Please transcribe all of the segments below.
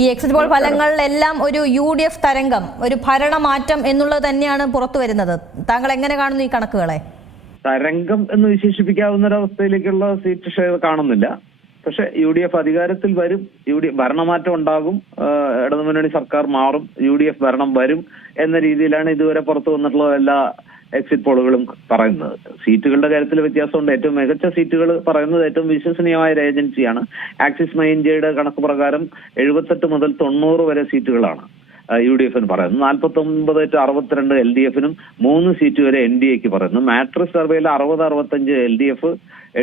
ഈ exit poll ഫലങ്ങളിലെല്ലാം ഒരു UDF തരംഗം, ഒരു ഭരണമാറ്റം എന്നുള്ളത് തന്നെയാണ് പുറത്തു വരുന്നത്. താങ്കൾ എങ്ങനെ കാണുന്നു ഈ കണക്കുകളെ? തരംഗം എന്ന് വിശേഷിപ്പിക്കാവുന്ന ഒരവസ്ഥയിലേക്കുള്ള സീറ്റ് ഷെയർ കാണുന്നില്ല. പക്ഷെ UDF അധികാരത്തിൽ വരും, ഭരണമാറ്റം ഉണ്ടാകും, ഇടതുമുന്നണി സർക്കാർ മാറും, UDF ഭരണം വരും എന്ന രീതിയിലാണ് ഇതുവരെ പുറത്തു വന്നിട്ടുള്ള എല്ലാ എക്സിറ്റ് പോളുകളും പറയുന്നത്. സീറ്റുകളുടെ കാര്യത്തിൽ വ്യത്യാസമുണ്ട്. ഏറ്റവും മികച്ച സീറ്റുകൾ പറയുന്നത് ഏറ്റവും വിശ്വസനീയമായ ഒരു ഏജൻസിയാണ്. ആക്സിസ് മൈൻഡിയയുടെ കണക്ക് പ്രകാരം 78 മുതൽ 90 വരെ സീറ്റുകളാണ് UDF പറയുന്നത്. 49 to 62 LDF-നും 3 സീറ്റ് വരെ NDA-ക്ക് പറയുന്നു. മാട്രിക്സ് സർവേയിൽ 60-65 LDF,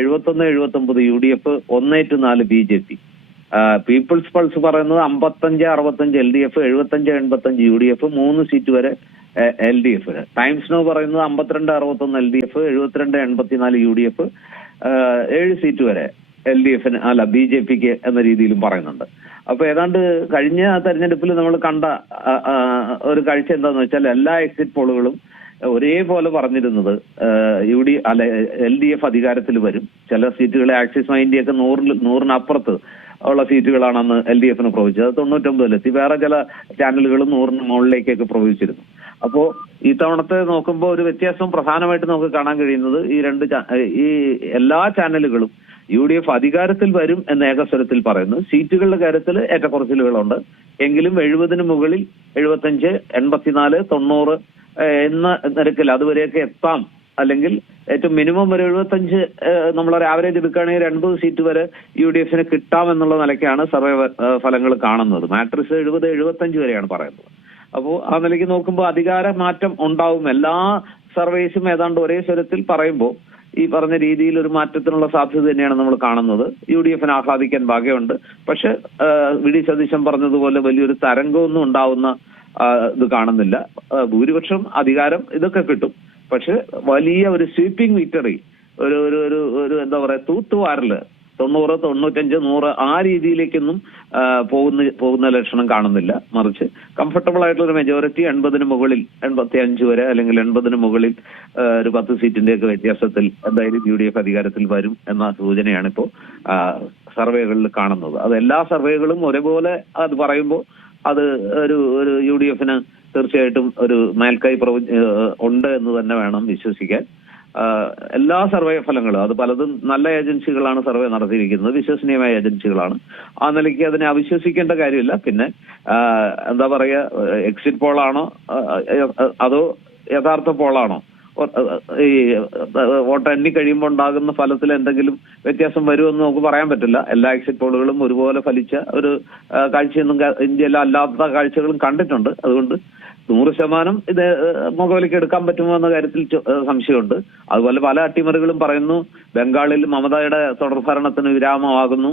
71-79 UDF, 1 to 4 BJP. People's pulse പറയുന്നത് 55-65 LDF, 75-85 UDF, 3 സീറ്റ് വരെ LDF-ന്. ടൈംസ് നൗ പറയുന്നത് 52-61 LDF, 72-84 UDF, 7 സീറ്റ് വരെ LDF-ന് BJP-ക്ക് എന്ന രീതിയിലും പറയുന്നുണ്ട്. അപ്പൊ ഏതാണ്ട് കഴിഞ്ഞ തെരഞ്ഞെടുപ്പിൽ നമ്മൾ കണ്ട ഒരു കാഴ്ച എന്താന്ന് വെച്ചാൽ എല്ലാ എക്സിറ്റ് പോളുകളും ഒരേപോലെ പറഞ്ഞിരുന്നത് LDF അധികാരത്തിൽ വരും. ചില സീറ്റുകളെ ആക്സിസ് മൈൻഡിയൊക്കെ 100-നപ്പുറത്ത് ഉള്ള സീറ്റുകളാണ് അന്ന് LDF-ന് പ്രവചിച്ചത്. അത് 99-ലെത്തി. വേറെ ചില ചാനലുകളും 100-ന് മുകളിലേക്കൊക്കെ പ്രവചിച്ചിരുന്നു. അപ്പോ ഈ തവണത്തെ നോക്കുമ്പോൾ ഒരു വ്യത്യാസം പ്രധാനമായിട്ട് നമുക്ക് കാണാൻ കഴിയുന്നത് ഈ എല്ലാ ചാനലുകളും UDF അധികാരത്തിൽ വരും എന്ന ഏകസ്വരത്തിൽ പറയുന്നു. സീറ്റുകളുടെ കാര്യത്തിൽ ഏറ്റക്കുറച്ചിലുകളുണ്ട്. എങ്കിലും 70-ന് മുകളിൽ 75, 84, 90 എന്ന നിരക്കിൽ അതുവരെയൊക്കെ എത്താം. അല്ലെങ്കിൽ ഏറ്റവും മിനിമം ഒരു 75 നമ്മളൊരു ആവറേജ് എടുക്കുകയാണെങ്കിൽ 80 സീറ്റ് വരെ UDF-ന് കിട്ടാമെന്നുള്ള നിലയ്ക്കാണ് സർവേ ഫലങ്ങൾ കാണുന്നത്. മാട്രിക്സ് 70-75 വരെയാണ് പറയുന്നത്. അപ്പോൾ ആ നിലയ്ക്ക് നോക്കുമ്പോൾ അധികാര മാറ്റം ഉണ്ടാവും. എല്ലാ സർവേസും ഏതാണ്ട് ഒരേ സ്വരത്തിൽ പറയുമ്പോൾ ഈ പറഞ്ഞ രീതിയിൽ ഒരു മാറ്റത്തിനുള്ള സാധ്യത തന്നെയാണ് നമ്മൾ കാണുന്നത്. UDF-ന് ആഹ്ലാദിക്കാൻ ഭാഗ്യമുണ്ട്. പക്ഷെ VD സതീശൻ പറഞ്ഞതുപോലെ വലിയൊരു തരംഗമൊന്നും ഉണ്ടാവുന്ന ഇത് കാണുന്നില്ല. ഭൂരിപക്ഷം അധികാരം ഇതൊക്കെ കിട്ടും. പക്ഷെ വലിയ ഒരു സ്വീപ്പിംഗ് വിക്ടറി, ഒരു എന്താ പറയാ, തൂത്തുവാരല് 90, 95, 100 ആ രീതിയിലേക്കൊന്നും പോകുന്ന ലക്ഷണം കാണുന്നില്ല. മറിച്ച് കംഫർട്ടബിൾ ആയിട്ടുള്ള ഒരു മെജോറിറ്റി 80-ന് മുകളിൽ, 85 വരെ അല്ലെങ്കിൽ 80-ന് മുകളിൽ ഒരു 10 സീറ്റിന്റെയൊക്കെ വ്യത്യാസത്തിൽ എന്തായാലും UDF അധികാരത്തിൽ വരും എന്ന സൂചനയാണ് ഇപ്പോൾ സർവേകളിൽ കാണുന്നത്. അത് എല്ലാ സർവേകളും ഒരേപോലെ അത് പറയുമ്പോൾ അത് ഒരു UDF-ന് തീർച്ചയായിട്ടും ഒരു മേൽക്കൈ ഉണ്ട് എന്ന് തന്നെ വേണം വിശ്വസിക്കാൻ. എല്ലാ സർവേ ഫലങ്ങളും അത് പലതും നല്ല ഏജൻസികളാണ് സർവേ നടത്തിയിരിക്കുന്നത്, വിശ്വസനീയമായ ഏജൻസികളാണ്. ആ നിലയ്ക്ക് അതിനെ അവിശ്വസിക്കേണ്ട കാര്യമില്ല. പിന്നെ എന്താ പറയാ, എക്സിറ്റ് പോളാണോ അതോ യഥാർത്ഥ പോളാണോ, ഈ വോട്ട് എണ്ണി കഴിയുമ്പോൾ ഉണ്ടാകുന്ന ഫലത്തിൽ എന്തെങ്കിലും വ്യത്യാസം വരുമെന്ന് നമുക്ക് പറയാൻ പറ്റില്ല. എല്ലാ എക്സിറ്റ് പോളുകളും ഒരുപോലെ ഫലിച്ച ഒരു കാഴ്ചയൊന്നും ഇന്ത്യയിലെ അല്ലാത്ത കാഴ്ചകളും കണ്ടിട്ടുണ്ട്. അതുകൊണ്ട് 100% ഇത് മുഖവിലേക്ക് എടുക്കാൻ പറ്റുമോ എന്ന കാര്യത്തിൽ സംശയമുണ്ട്. അതുപോലെ പല അട്ടിമറികളും പറയുന്നു. ബംഗാളിൽ മമതയുടെ തുടർഭരണത്തിന് വിരാമമാകുന്നു.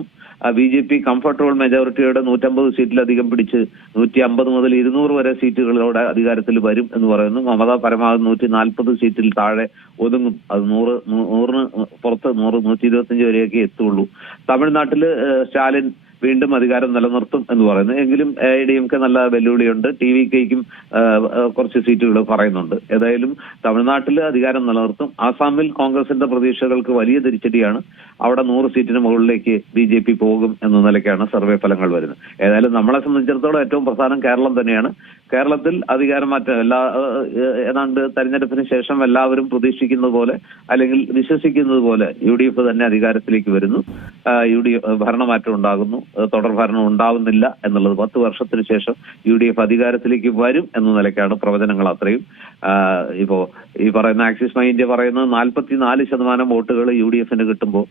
BJP കംഫർട്ടബിൾ മെജോറിറ്റിയോടെ 150 സീറ്റിലധികം പിടിച്ച് 150 മുതൽ 200 വരെ സീറ്റുകളോടെ അധികാരത്തിൽ വരും എന്ന് പറയുന്നു. മമത പരമാവധി 140 സീറ്റിൽ താഴെ ഒതുങ്ങും. അത് 100-ന് പുറത്ത് 100-125 വരെയൊക്കെ എത്തുള്ളൂ. തമിഴ്നാട്ടില് സ്റ്റാലിൻ വീണ്ടും അധികാരം നിലനിർത്തും എന്ന് പറയുന്നു. എങ്കിലും AIDMK നല്ല വെല്ലുവിളിയുണ്ട്. TVKയ്ക്കും കുറച്ച് സീറ്റുകൾ പറയുന്നുണ്ട്. ഏതായാലും തമിഴ്നാട്ടിൽ അധികാരം നിലനിർത്തും. ആസാമിൽ കോൺഗ്രസിന്റെ പ്രതീക്ഷകൾക്ക് വലിയ തിരിച്ചടിയാണ്. അവിടെ 100 സീറ്റിന് മുകളിലേക്ക് BJP പോകും എന്ന നിലയ്ക്കാണ് സർവേ ഫലങ്ങൾ വരുന്നത്. ഏതായാലും നമ്മളെ സംബന്ധിച്ചിടത്തോളം ഏറ്റവും പ്രധാനം കേരളം തന്നെയാണ്. കേരളത്തിൽ അധികാരം മാറ്റം ഏതാണ്ട് തെരഞ്ഞെടുപ്പിന് ശേഷം എല്ലാവരും പ്രതീക്ഷിക്കുന്നത് പോലെ അല്ലെങ്കിൽ വിശ്വസിക്കുന്നത് പോലെ UDF തന്നെ അധികാരത്തിലേക്ക് വരുന്നു. UDF ഭരണമാറ്റം ഉണ്ടാകുന്നു. തുടർഭരണം ഉണ്ടാവുന്നില്ല എന്നുള്ളത് 10 വർഷത്തിന് ശേഷം UDF അധികാരത്തിലേക്ക് വരും എന്ന നിലയ്ക്കാണ് പ്രവചനങ്ങൾ അത്രയും. ഇപ്പോ ഈ പറയുന്ന ആക്സിസ് മൈൻഡ് പറയുന്നത് 44% വോട്ടുകൾ UDF-ന് കിട്ടുമ്പോൾ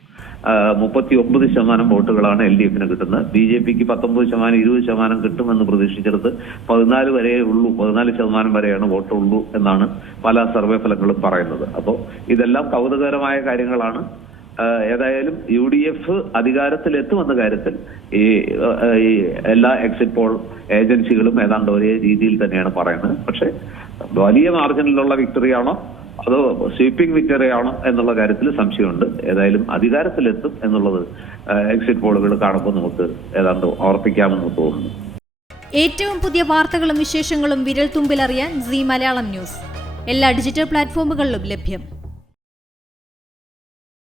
39% വോട്ടുകളാണ് LDF-ന് കിട്ടുന്നത്. BJP-ക്ക് 19%, 20% കിട്ടുമെന്ന് പ്രതീക്ഷിച്ചെടുത്ത് 14 വരെ ഉള്ളൂ, 14% വരെയാണ് വോട്ട് ഉള്ളൂ എന്നാണ് പല സർവേ ഫലങ്ങളും പറയുന്നത്. അപ്പോൾ ഇതെല്ലാം കൗതുകകരമായ കാര്യങ്ങളാണ്. ഏതായാലും UDF അധികാരത്തിലെത്തുമെന്ന കാര്യത്തിൽ ഈ എല്ലാ എക്സിറ്റ് പോൾ ഏജൻസികളും ഏതാണ്ട് ഒരേ രീതിയിൽ തന്നെയാണ് പറയുന്നത്. പക്ഷെ വലിയ മാർജിനിലുള്ള വിക്ടറിയാണോ അതോ സ്വീപ്പിംഗ് വിക്ടറിയാണോ എന്നുള്ള കാര്യത്തിൽ സംശയമുണ്ട്. ഏതായാലും അധികാരത്തിലെത്തും എന്നുള്ളത് എക്സിറ്റ് പോളുകൾ കാണുമ്പോൾ നമുക്ക് ഏതാണ്ട് ഓർപ്പിക്കാമെന്ന് തോന്നുന്നു. ഏറ്റവും പുതിയ വാർത്തകളും വിശേഷങ്ങളും വിരൽ തുമ്പിലറിയാൻ Zee മലയാളം ന്യൂസ് എല്ലാ ഡിജിറ്റൽ പ്ലാറ്റ്ഫോമുകളിലും ലഭ്യം.